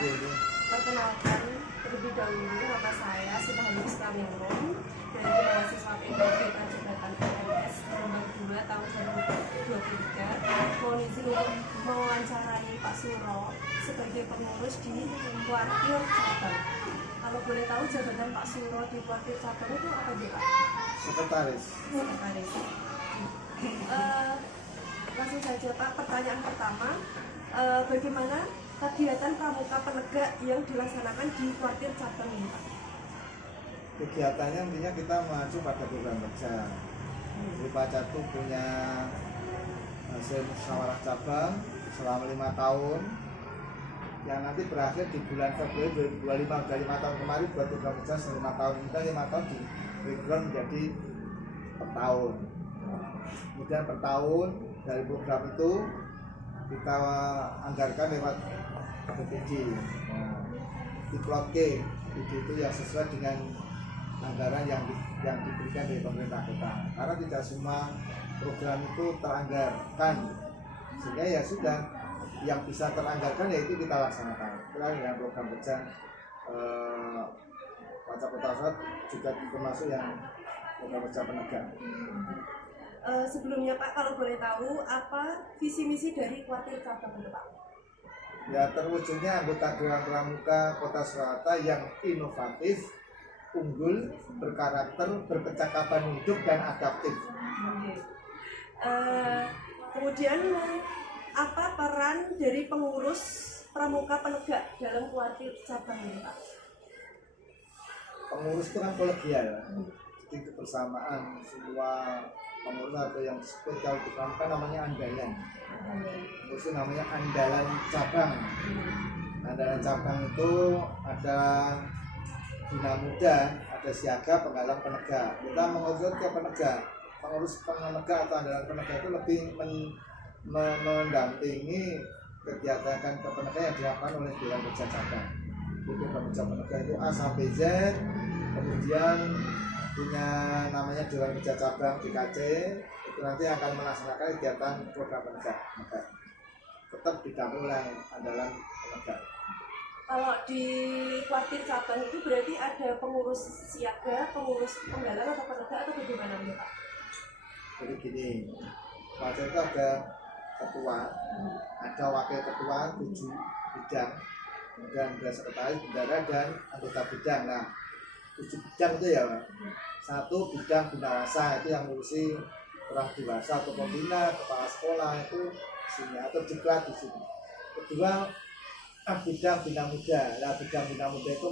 Perkenalkan terlebih dahulu, nama saya Subhani Islamiyong dari mahasiswa PKB Jabatan PNS nomor 2 tahun 2023. Mohon izin untuk mewawancarai Pak Suro sebagai pengurus di Kuartir Cabang. Kalau boleh tahu jabatan Pak Suro di Kuartir Cabang itu apa sih Pak? Sekretaris. Langsung saja Pak, pertanyaan pertama, bagaimana kegiatan pramuka penegak yang dilaksanakan di Kuartir Cabang ini Pak? Kegiatannya intinya kita mengacu pada program kerja. Jadi Pak Catu punya hasil musyawarah cabang selama 5 tahun yang nanti berakhir di bulan Februari 2025. Dari 5 tahun kemarin buat program kerja selama 5 tahun, kita 5 tahun di breakdown menjadi per tahun. Kemudian per tahun dari program itu kita anggarkan lewat BPD. Nah, di plot K itu yang sesuai dengan anggaran yang diberikan dari pemerintah kota. Karena tidak semua program itu teranggarkan, sehingga ya sudah yang bisa teranggarkan yaitu kita laksanakan. Kita dengan program kerja Wajah Kota Surat juga termasuk yang program kerja penegak. Sebelumnya Pak, kalau boleh tahu apa visi misi dari Kuartir Cabang itu Pak? Ya, terwujudnya anggota Dewan Pramuka Kota Surakarta yang inovatif, unggul, berkarakter, berkecakapan hidup dan adaptif. Kemudian apa peran dari pengurus pramuka penegak dalam Kuartir Cabang ini Pak? Pengurus itu kan kolegial, jadi kebersamaan semua pengurus atau yang disebut kalau di pramuka namanya andalan. Pengurus itu namanya andalan cabang. Andalan cabang itu ada bina muda, ada siaga, penggalang, penegak. Kita mengurus ke penegak. Pengurus penegak atau andalan penegak itu lebih mendampingi kegiatan penegak yang dilakukan oleh Dewan Kerja Cabang. Jadi Dewan Kerja Penegak itu A sampai Z, kemudian punya namanya Dewan Kerja Cabang DKC, itu nanti akan melaksanakan kegiatan program penegak. Tetap didampingi oleh andalan penegak. Kalau di Kuartir Cabang itu berarti ada pengurus siaga, pengurus penggalang atau penegak atau bagaimana Pak? Jadi gini, Kuartir itu ada ketua, ada wakil ketua 7 bidang, dan ada sekretaris, bendara, dan anggota bidang. Nah, 7 bidang itu ya, satu bidang binawasa itu yang ngurusi orang dewasa atau pembina, kepala sekolah itu sini atau diklat di sini. Kedua bidang bina muda. Nah, bidang bina muda itu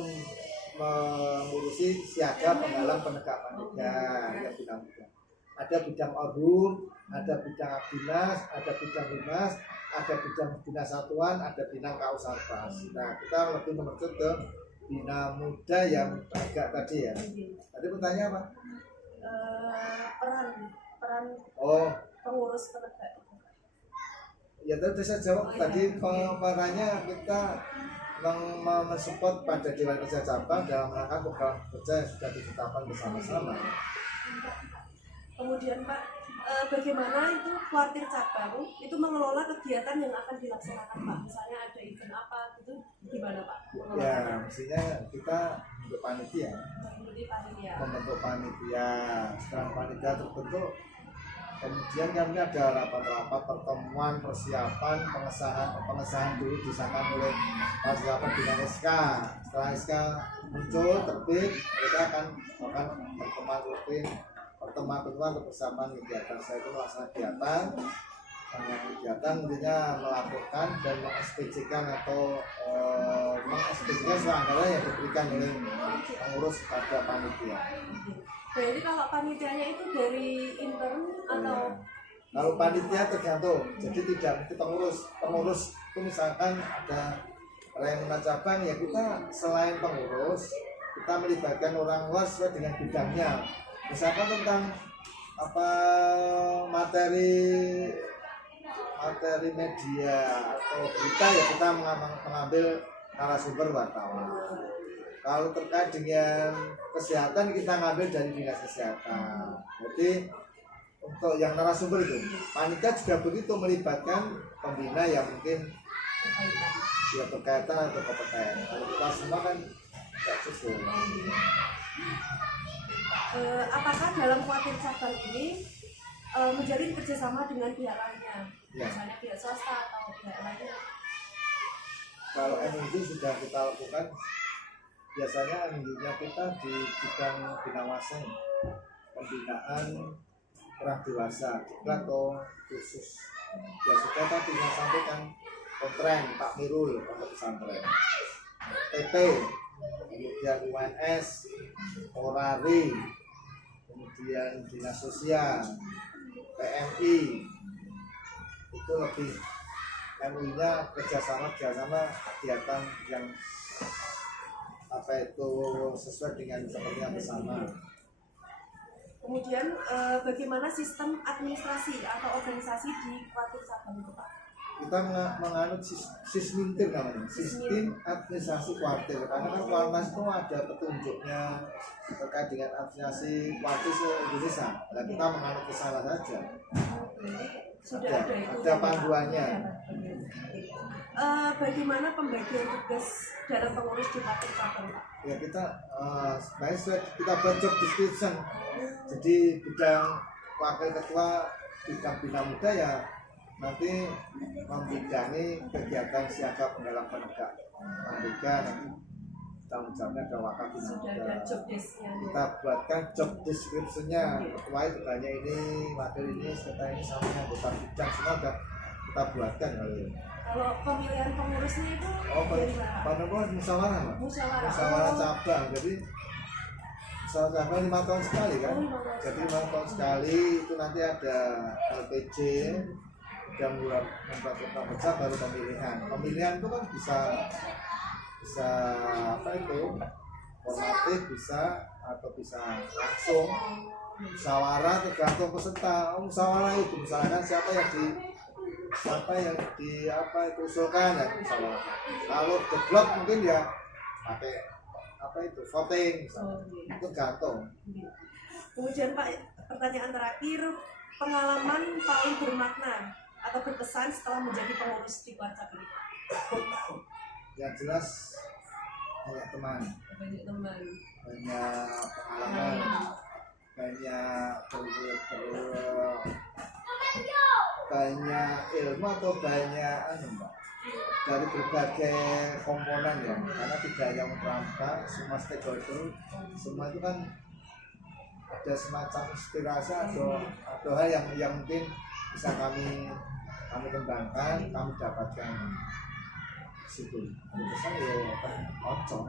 mengurusi siaga, penggalang, penegak penegak yang bina muda. Ada bidang orhum, ada bidang abdinas, ada bidang humas, ada bidang bina satuan, ada bidang kausarpas. Nah, kita lebih menuju ke bina muda yang penegak tadi ya. Tadi pertanyaan apa? Peran pengurus penegak. Ya tadi saya jawab tadi perannya kita mensupport pada Dewan Kerja Cabang dalam rangka program kerja yang sudah ditetapkan bersama-sama. Kemudian Pak, bagaimana itu Kuartir Cabang itu mengelola kegiatan yang akan dilaksanakan Pak? Misalnya ada event apa gitu, gimana Pak? Ya, mestinya kita membentuk panitia. Membentuk panitia. Setelah panitia terbentuk, kemudian kami ada rapat-rapat pertemuan persiapan pengesahan dulu disahkan oleh Rapat dengan SK. Setelah SK muncul terbit, mereka akan pertemuan kebersamaan kegiatan. Saya itu melaksanakan kegiatan intinya melaporkan dan meng-SPJ-kan atau meng-SPJ-kan soal anggaran yang diberikan oleh pengurus pada panitia. Berarti kalau panitianya itu dari intern atau? Kalau panitia tergantung, jadi tidak mesti pengurus itu misalkan ada Remna cabang ya kita selain pengurus kita melibatkan orang luar sesuai dengan bidangnya. Misalkan tentang apa materi media atau berita ya kita mengambil narasumber wartawan. Kalau terkait dengan kesehatan kita ngambil dari dinas kesehatan. Jadi untuk yang narasumber itu panitia juga begitu melibatkan pembina yang mungkin ya berkaitan atau kompeten. Kalau kita semua kan tidak cukup. Apakah dalam kuartir cabang ini menjalin kerjasama dengan pihak lainnya, Ya. misalnya pihak swasta atau pihak lainnya? Kalau MUD sudah kita lakukan, biasanya MUD-nya kita di bidang binawasan, pembinaan orang dewasa, juga atau khusus. Ya sudah tadi saya sampaikan, kontren Pak Mirul untuk pesantren, TP, kemudian UNS, Orari, kemudian dinas sosial, PMI, itu lebih MUI-nya kerjasama kegiatan yang apa itu sesuai dengan kepentingan bersama. Kemudian bagaimana sistem administrasi atau organisasi di kuartir cabang itu, Pak? Kita menganut sismintir namanya, sistem administrasi kuartir, karena kan kuartir itu ada petunjuknya terkait dengan administrasi kuartir se-Indonesia. Nah, kita menganut ke sana saja. Sudah ada itu. Ada panduannya. Bagaimana pembagian tugas dalam pengurus di kuartir cabang, Pak? Ya kita sebenarnya sudah kita buat job description. Jadi bidang wakil ketua bidang bina muda ya nanti membidangi kegiatan siaga penggalang penegak merdeka, nanti tanggung jawabnya ada wakil bina Sudah muda. ada job desk-nya. Kita buatkan job description-nya, ketua itu banyak ini, wakil ini, serta ini sama anggota bidang semua udah kita buatkan kali. Kalau pemilihan pengurusnya itu dari mana? Pada musyawarah, Pak. Musyawarah. Musyawarah cabang. Jadi musyawarah cabang 5 tahun sekali kan. Oh, 5 tahun Jadi 5 tahun sekali itu nanti ada LPJ yang membuat program kerja baru pemilihan. Pemilihan itu kan bisa apa itu formatif bisa atau bisa langsung. Musyawarah tergantung peserta. Musyawarah itu misalkan siapa yang usulkan ya musyawarah. Kalau develop mungkin ya pakai apa itu voting misalnya. Itu gantung. Kemudian Pak, pertanyaan terakhir, pengalaman paling bermakna atau berkesan setelah menjadi pengurus di kuartir ini? Yang jelas banyak teman, Banyak teman. banyak pengalaman, banyak ilmu atau banyak Mbak, dari berbagai komponen ya, karena tidak hanya merangkak semua stakeholder, semua itu kan ada semacam inspirasi atau hal yang mungkin bisa kami kembangkan, kami dapatkan di situ. Terus kan ya cocok.